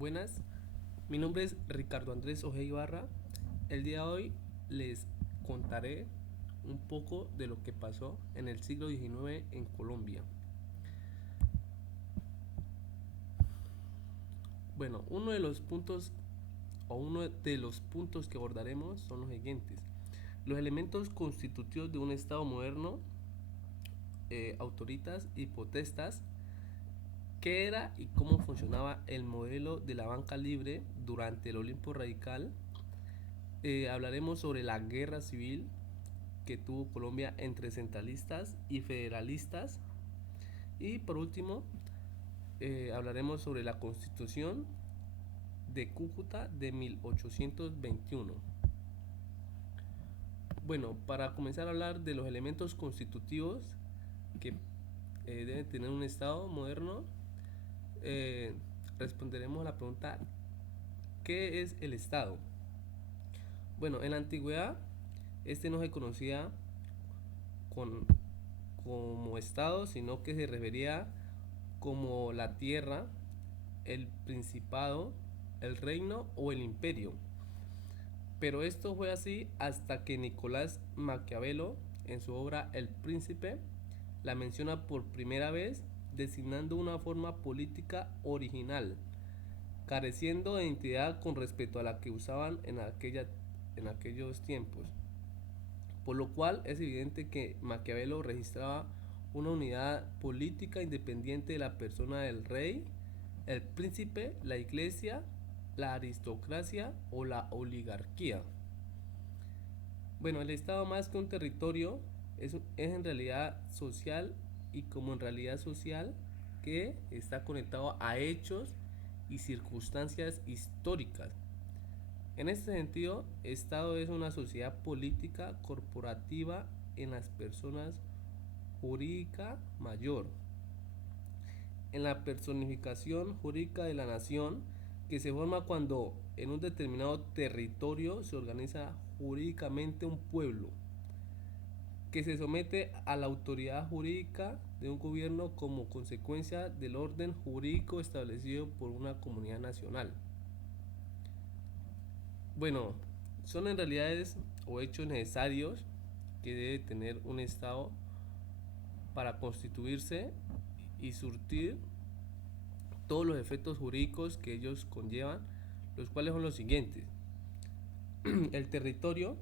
Buenas, mi nombre es Ricardo Andrés Ojea Ibarra. El día de hoy les contaré un poco de lo que pasó en el siglo XIX en Colombia. Bueno, uno de los puntos que abordaremos son los siguientes. Los elementos constitutivos de un Estado moderno, autoritas y potestas, qué era y cómo funcionaba el modelo de la banca libre durante el Olimpo Radical. Hablaremos sobre la guerra civil que tuvo Colombia entre centralistas y federalistas. Y por último, hablaremos sobre la Constitución de Cúcuta de 1821. Bueno, para comenzar a hablar de los elementos constitutivos que debe tener un Estado moderno, eh, responderemos a la pregunta: ¿qué es el Estado? Bueno, en la antigüedad este no se conocía con, como Estado, sino que se refería como la tierra, el principado, el reino o el imperio. Pero esto fue así hasta que Nicolás Maquiavelo, en su obra El Príncipe, la menciona por primera vez, designando una forma política original, careciendo de identidad con respecto a la que usaban en aquellos tiempos. Por lo cual es evidente que Maquiavelo registraba una unidad política independiente de la persona del rey, el príncipe, la iglesia, la aristocracia o la oligarquía. Bueno, el Estado más que un territorio es en realidad social, y como en realidad social que está conectado a hechos y circunstancias históricas. En este sentido, Estado es una sociedad política corporativa en las personas jurídica mayor, en la personificación jurídica de la nación, que se forma cuando en un determinado territorio se organiza jurídicamente un pueblo, que se somete a la autoridad jurídica de un gobierno como consecuencia del orden jurídico establecido por una comunidad nacional. Bueno, son en realidades o hechos necesarios que debe tener un Estado para constituirse y surtir todos los efectos jurídicos que ellos conllevan, los cuales son los siguientes. El territorio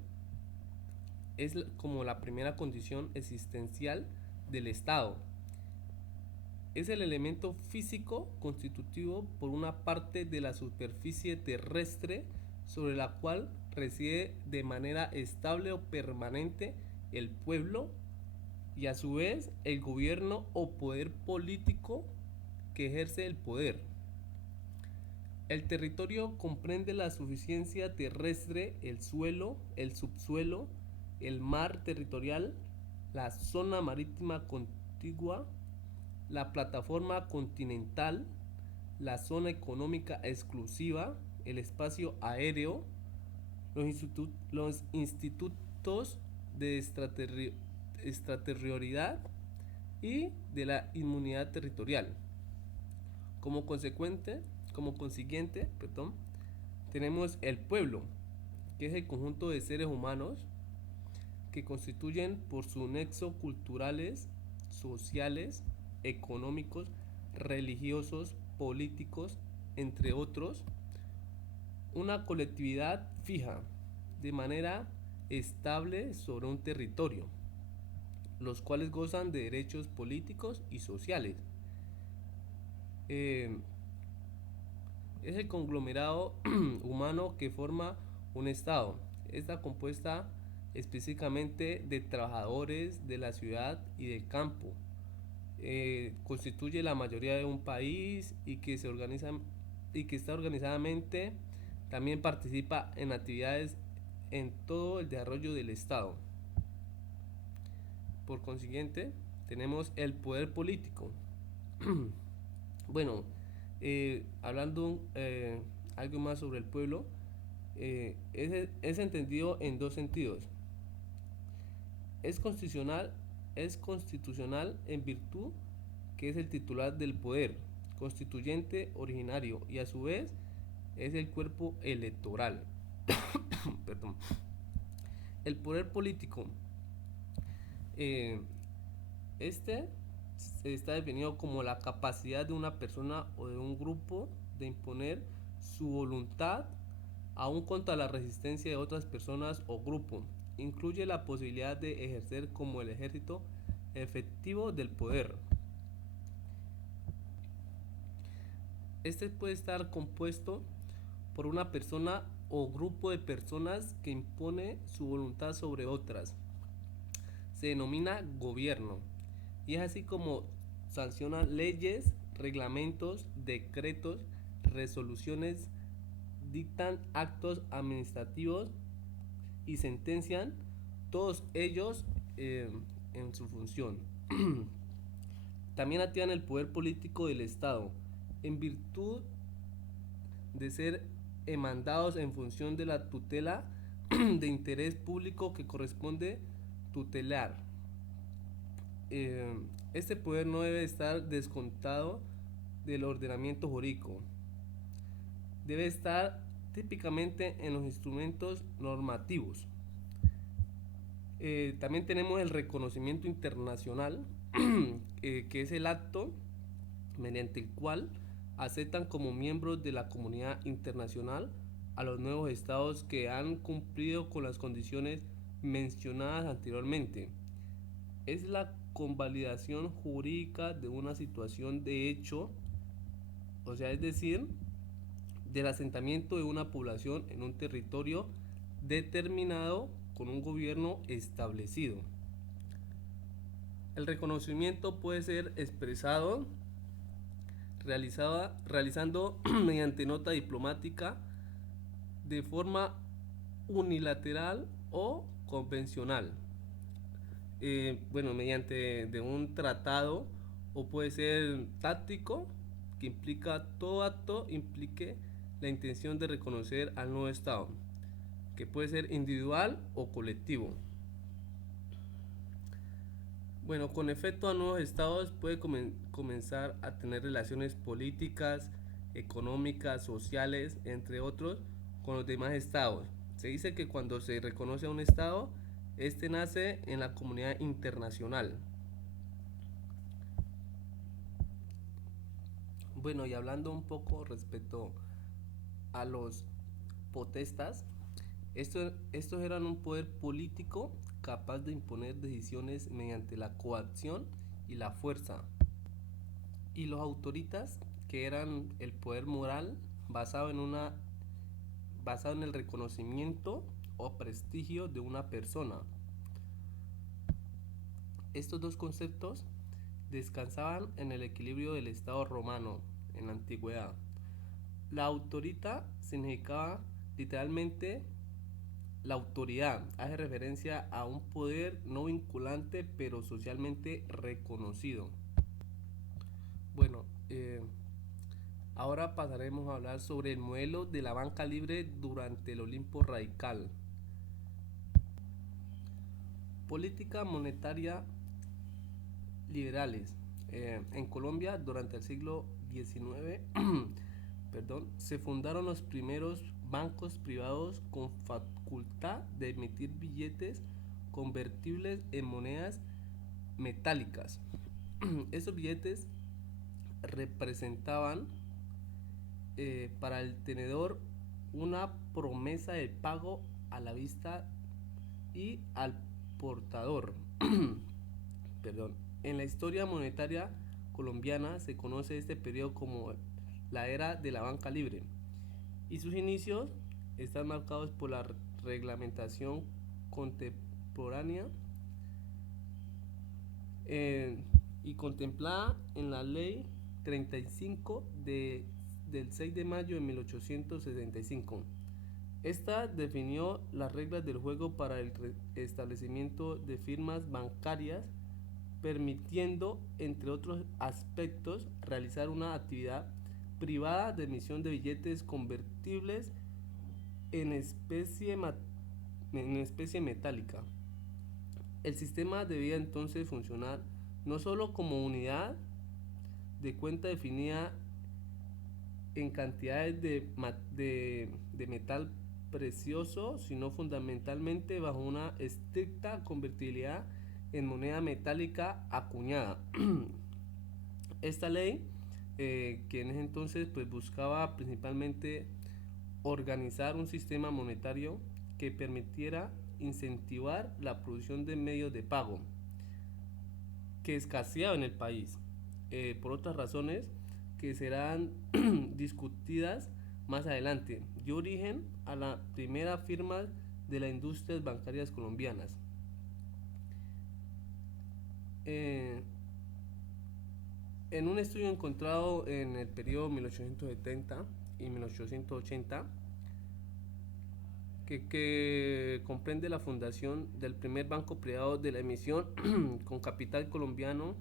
es como la primera condición existencial del Estado. Es el elemento físico constitutivo por una parte de la superficie terrestre sobre la cual reside de manera estable o permanente el pueblo, y a su vez el gobierno o poder político que ejerce el poder. El territorio comprende la suficiencia terrestre, el suelo, el subsuelo, el mar territorial, la zona marítima contigua, la plataforma continental, la zona económica exclusiva, el espacio aéreo, los institutos de extraterrioridad y de la inmunidad territorial. Como consecuente, como consiguiente, perdón, tenemos el pueblo, que es el conjunto de seres humanos que constituyen por su nexo culturales, sociales, económicos, religiosos, políticos, entre otros, una colectividad fija, de manera estable sobre un territorio, los cuales gozan de derechos políticos y sociales. Eh, es el conglomerado humano que forma un Estado. Está compuesta específicamente de trabajadores de la ciudad y del campo. Constituye la mayoría de un país y que está organizadamente también participa en actividades en todo el desarrollo del Estado. Por consiguiente, tenemos el poder político. Bueno, hablando algo más sobre el pueblo, es entendido en dos sentidos. Es constitucional, es constitucional en virtud que es el titular del poder constituyente originario, y a su vez es el cuerpo electoral. Perdón. El poder político. eh, este está definido como la capacidad de una persona o de un grupo de imponer su voluntad aún contra la resistencia de otras personas o grupos. Incluye la posibilidad de ejercer como el ejército efectivo del poder. Este puede estar compuesto por una persona o grupo de personas que impone su voluntad sobre otras. Se denomina gobierno y es así como sanciona leyes, reglamentos, decretos, resoluciones, dictan actos administrativos y sentencian, todos ellos en su función. También activan el poder político del Estado, en virtud de ser mandados en función de la tutela de interés público que corresponde tutelar. Este poder no debe estar descontado del ordenamiento jurídico. Debe estar típicamente en los instrumentos normativos. También tenemos el reconocimiento internacional, que es el acto mediante el cual aceptan como miembros de la comunidad internacional a los nuevos estados que han cumplido con las condiciones mencionadas anteriormente. Es la convalidación jurídica de una situación de hecho, o sea, es decir, del asentamiento de una población en un territorio determinado con un gobierno establecido. El reconocimiento puede ser expresado realizando mediante nota diplomática de forma unilateral o convencional. Bueno, mediante de un tratado, o puede ser táctico, que implica todo acto implique la intención de reconocer al nuevo Estado, que puede ser individual o colectivo. Bueno, con efecto a nuevos estados puede comenzar a tener relaciones políticas, económicas, sociales, entre otros, con los demás estados. Se dice que cuando se reconoce a un estado, este nace en la comunidad internacional. Bueno, y hablando un poco respecto a los potestas, estos eran un poder político capaz de imponer decisiones mediante la coacción y la fuerza. Y los autoritas, que eran el poder moral basado en una basado en el reconocimiento o prestigio de una persona. Estos dos conceptos descansaban en el equilibrio del Estado romano en la antigüedad. La autorita significaba literalmente la autoridad, hace referencia a un poder no vinculante pero socialmente reconocido. Bueno, ahora pasaremos a hablar sobre el modelo de la banca libre durante el Olimpo radical. Política monetaria liberales. En Colombia, durante el siglo XIX, se fundaron los primeros bancos privados con facultad de emitir billetes convertibles en monedas metálicas. Esos billetes representaban para el tenedor una promesa de pago a la vista y al portador. Perdón. En la historia monetaria colombiana se conoce este periodo como la era de la banca libre y sus inicios están marcados por la reglamentación contemporánea y contemplada en la ley 35 del 6 de mayo de 1865. Esta definió las reglas del juego para el establecimiento de firmas bancarias, permitiendo, entre otros aspectos, realizar una actividad privada de emisión de billetes convertibles en especie metálica. El sistema debía entonces funcionar no solo como unidad de cuenta definida en cantidades de metal precioso, sino fundamentalmente bajo una estricta convertibilidad en moneda metálica acuñada. Esta ley, que en ese entonces pues, buscaba principalmente organizar un sistema monetario que permitiera incentivar la producción de medios de pago que escaseaba en el país, por otras razones que serán discutidas más adelante, dio origen a la primera firma de las industrias bancarias colombianas. Eh, en un estudio encontrado en el periodo 1870 y 1880, que comprende la fundación del primer banco privado de la emisión con capital colombiano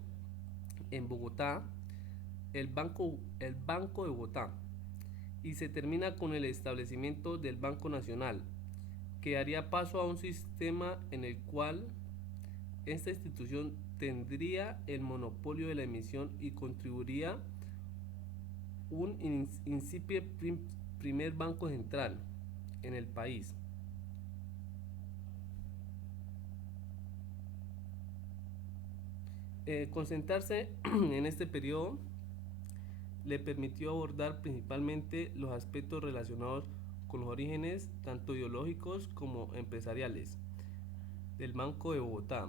en Bogotá, el banco de Bogotá, y se termina con el establecimiento del Banco Nacional, que daría paso a un sistema en el cual esta institución tendría el monopolio de la emisión y contribuiría un incipiente primer banco central en el país. Concentrarse en este periodo le permitió abordar principalmente los aspectos relacionados con los orígenes tanto ideológicos como empresariales del Banco de Bogotá,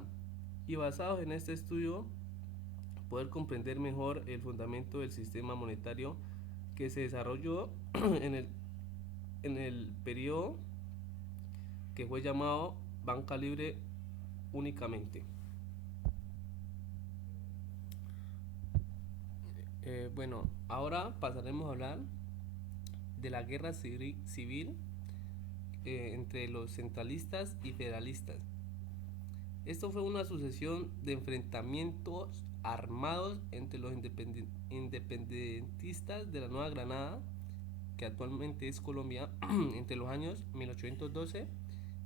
y basados en este estudio poder comprender mejor el fundamento del sistema monetario que se desarrolló en el periodo que fue llamado banca libre únicamente. Bueno, ahora pasaremos a hablar de la guerra civil entre los centralistas y federalistas. Esto fue una sucesión de enfrentamientos armados entre los independentistas de la Nueva Granada, que actualmente es Colombia, entre los años 1812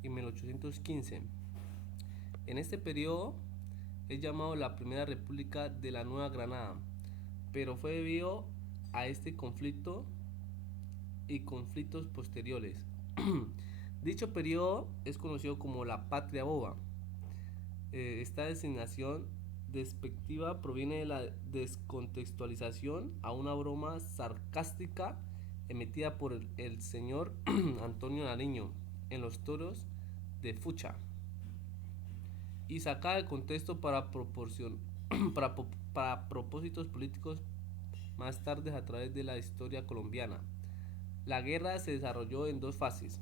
y 1815. En este periodo es llamado la Primera República de la Nueva Granada, pero fue debido a este conflicto y conflictos posteriores. Dicho periodo es conocido como la Patria Boba. Esta designación despectiva proviene de la descontextualización a una broma sarcástica emitida por el señor Antonio Nariño en los toros de Fucha y sacada de contexto para, para propósitos políticos más tarde a través de la historia colombiana. La guerra se desarrolló en dos fases.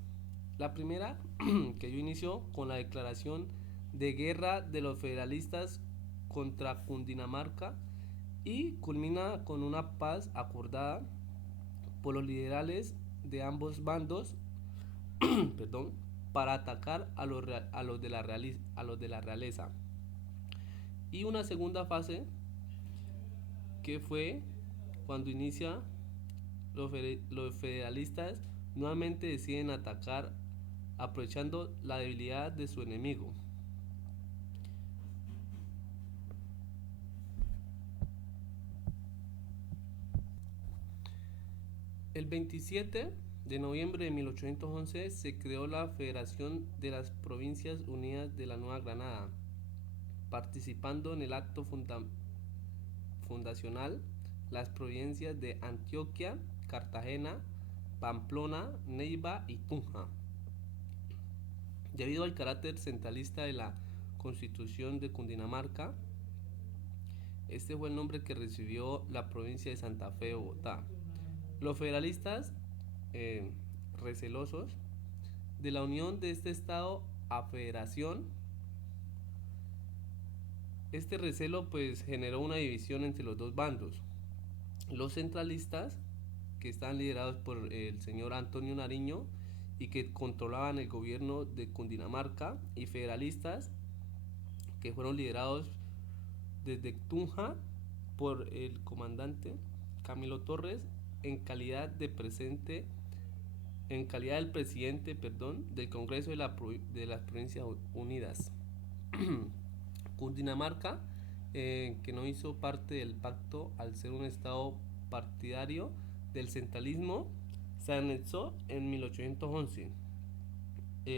La primera, que dio inicio con la declaración de guerra de los federalistas contra Cundinamarca y culmina con una paz acordada por los liberales de ambos bandos perdón, para atacar a los de la realeza. Y una segunda fase que fue cuando inicia los federalistas nuevamente deciden atacar aprovechando la debilidad de su enemigo. El 27 de noviembre de 1811 se creó la Federación de las Provincias Unidas de la Nueva Granada, participando en el acto fundacional las provincias de Antioquia, Cartagena, Pamplona, Neiva y Tunja. Debido al carácter centralista de la Constitución de Cundinamarca, este fue el nombre que recibió la provincia de Santa Fe de Bogotá. Los federalistas, eh, recelosos de la unión de este estado a federación, este recelo pues generó una división entre los dos bandos. Los centralistas, que están liderados por el señor Antonio Nariño y que controlaban el gobierno de Cundinamarca, y federalistas, que fueron liderados desde Tunja por el comandante Camilo Torres en calidad del presidente, del Congreso de las Provincias Unidas. Cundinamarca, que no hizo parte del pacto al ser un estado partidario, del centralismo se anexó en 1811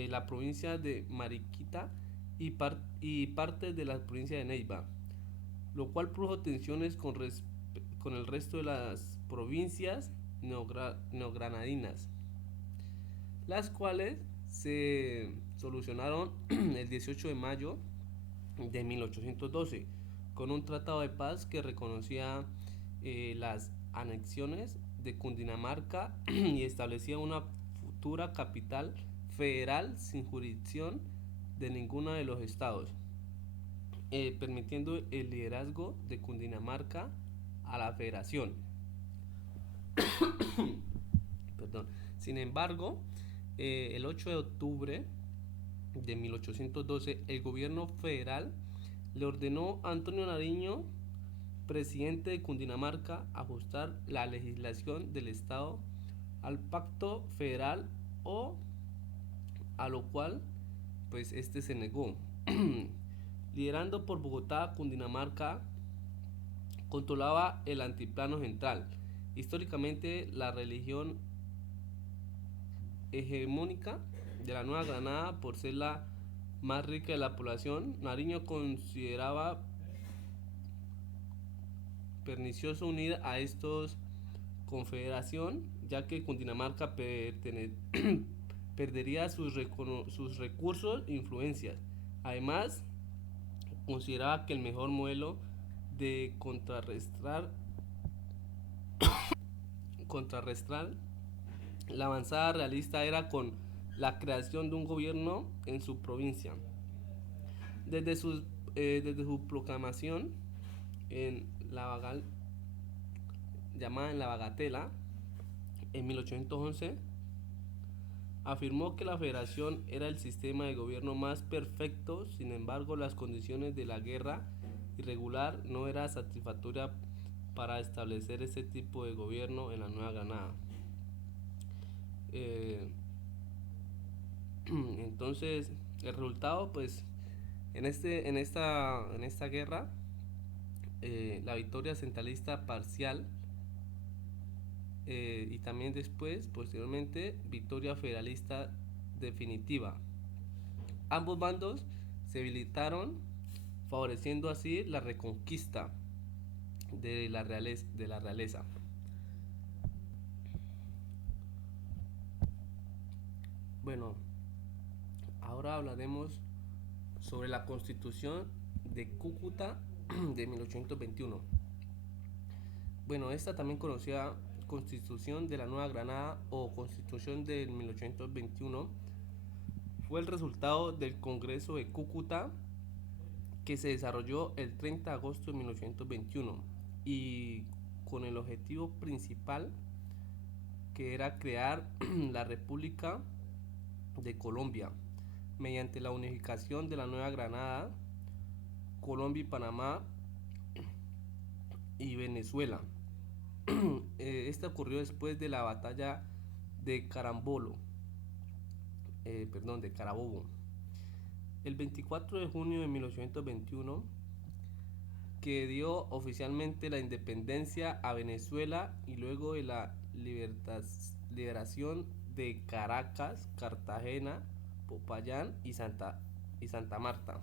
la provincia de Mariquita y parte de la provincia de Neiva, lo cual produjo tensiones con el resto de las provincias neogranadinas, las cuales se solucionaron el 18 de mayo de 1812 con un tratado de paz que reconocía las anexiones de Cundinamarca y establecía una futura capital federal sin jurisdicción de ninguno de los estados, permitiendo el liderazgo de Cundinamarca a la federación. Perdón. Sin embargo, el 8 de octubre de 1812, el gobierno federal le ordenó a Antonio Nariño, presidente de Cundinamarca, ajustar la legislación del estado al pacto federal, o a lo cual pues este se negó. Liderando por Bogotá, Cundinamarca controlaba el antiplano central. Históricamente, la religión hegemónica de la Nueva Granada, por ser la más rica de la población, Nariño consideraba pernicioso unir a estos confederación, ya que Cundinamarca perdería sus recursos e influencias. Además, consideraba que el mejor modelo de contrarrestar la avanzada realista era con la creación de un gobierno en su provincia. Desde su, desde su proclamación en la Bagal, llamada en la Bagatela, en 1811, afirmó que la federación era el sistema de gobierno más perfecto. Sin embargo, las condiciones de la guerra irregular no eran satisfactorias para establecer ese tipo de gobierno en la Nueva Granada. Entonces, el resultado, pues, en esta guerra, la victoria centralista parcial, y también después, posteriormente, victoria federalista definitiva. Ambos bandos se debilitaron, favoreciendo así la reconquista de la realeza. Bueno, ahora hablaremos sobre la Constitución de Cúcuta de 1821. Bueno, esta también conocida Constitución de la Nueva Granada o Constitución de 1821 fue el resultado del Congreso de Cúcuta, que se desarrolló el 30 de agosto de 1821 y con el objetivo principal, que era crear la República de Colombia mediante la unificación de la Nueva Granada, Colombia y Panamá y Venezuela. Esta ocurrió después de la batalla de de Carabobo. El 24 de junio de 1821, que dio oficialmente la independencia a Venezuela, y luego de la liberación de Caracas, Cartagena, Popayán y Santa Marta.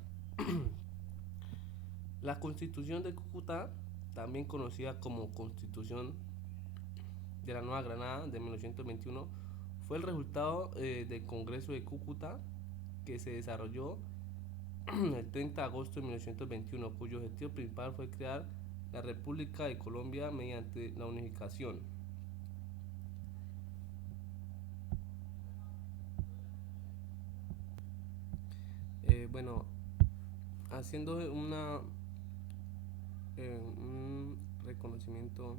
La Constitución de Cúcuta, también conocida como Constitución de la Nueva Granada de 1921, fue el resultado del Congreso de Cúcuta, que se desarrolló el 30 de agosto de 1921, cuyo objetivo principal fue crear la República de Colombia mediante la unificación. Bueno, haciendo un reconocimiento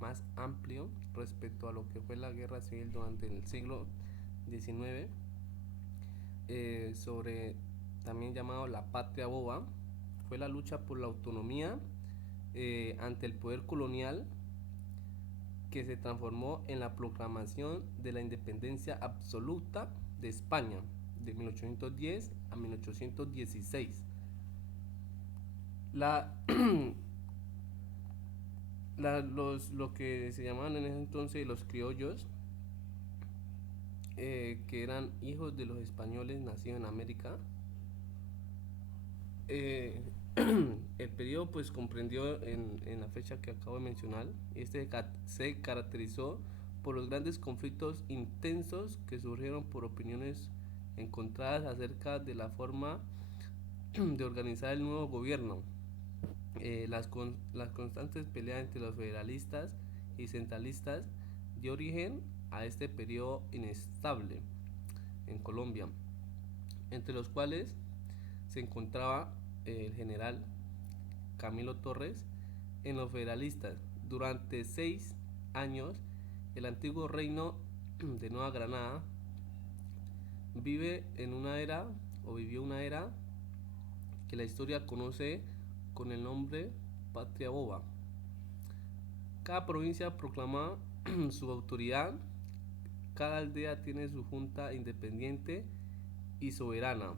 más amplio respecto a lo que fue la guerra civil durante el siglo XIX, sobre también llamado la patria boba, fue la lucha por la autonomía ante el poder colonial, que se transformó en la proclamación de la independencia absoluta de España de 1810 a 1816. La Lo que se llamaban en ese entonces los criollos, que eran hijos de los españoles nacidos en América. eh, el periodo pues comprendió en la fecha que acabo de mencionar. Se caracterizó por los grandes conflictos intensos que surgieron por opiniones encontradas acerca de la forma de organizar el nuevo gobierno. Las constantes peleas entre los federalistas y centralistas dio origen a este periodo inestable en Colombia, entre los cuales se encontraba el general Camilo Torres en los federalistas. Durante 6 años, el antiguo reino de Nueva Granada vive en una era o vivió una era que la historia conoce con el nombre Patria Boba. Cada provincia proclama su autoridad, cada aldea tiene su junta independiente y soberana.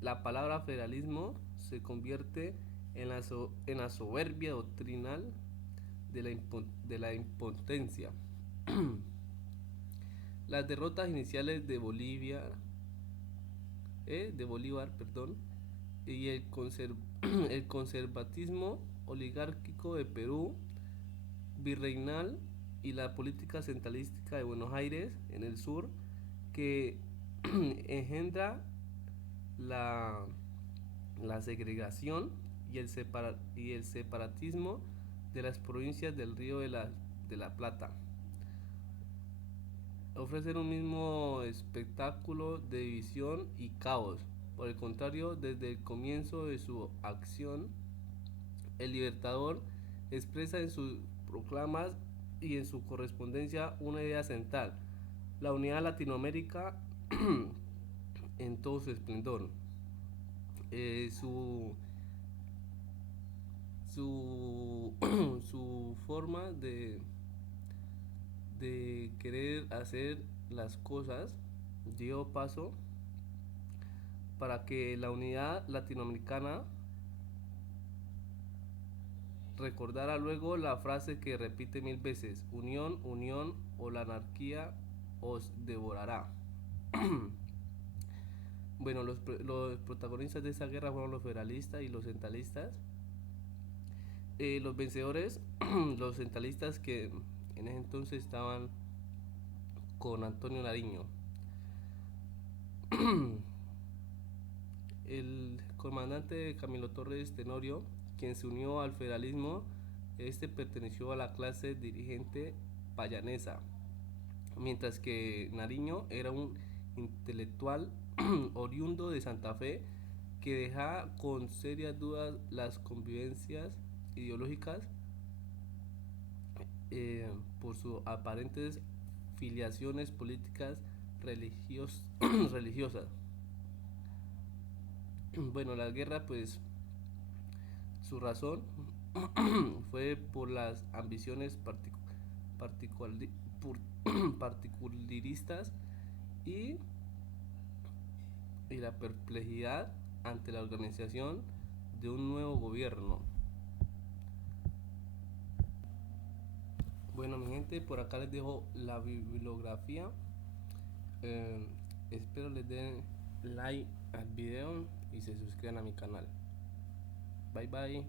La palabra federalismo se convierte en la soberbia doctrinal de la impotencia. Las derrotas iniciales de Bolívar, y el conservatismo oligárquico de Perú, virreinal y la política centralística de Buenos Aires en el sur, que engendra la, la segregación y el separatismo de las provincias del Río de la Plata. Ofrecen un mismo espectáculo de división y caos. Por el contrario, desde el comienzo de su acción, el Libertador expresa en sus proclamas y en su correspondencia una idea central: la unidad de Latinoamérica en todo su esplendor. Eh, su, su, su forma de querer hacer las cosas dio paso para que la unidad latinoamericana recordara luego la frase que repite 1000 veces: unión, unión, o la anarquía os devorará. Bueno, los protagonistas de esa guerra fueron los federalistas y los centralistas. Los vencedores, los centralistas, que en ese entonces estaban con Antonio Nariño. El comandante Camilo Torres Tenorio, quien se unió al federalismo, perteneció a la clase dirigente payanesa, mientras que Nariño era un intelectual oriundo de Santa Fe que deja con serias dudas las convivencias ideológicas, por sus aparentes filiaciones políticas religiosas. Bueno, la guerra, pues su razón fue por las ambiciones particularistas y, y la perplejidad ante la organización de un nuevo gobierno. Bueno, mi gente, por acá les dejo la bibliografía. Espero les den like al video y se suscriban a mi canal. Bye bye.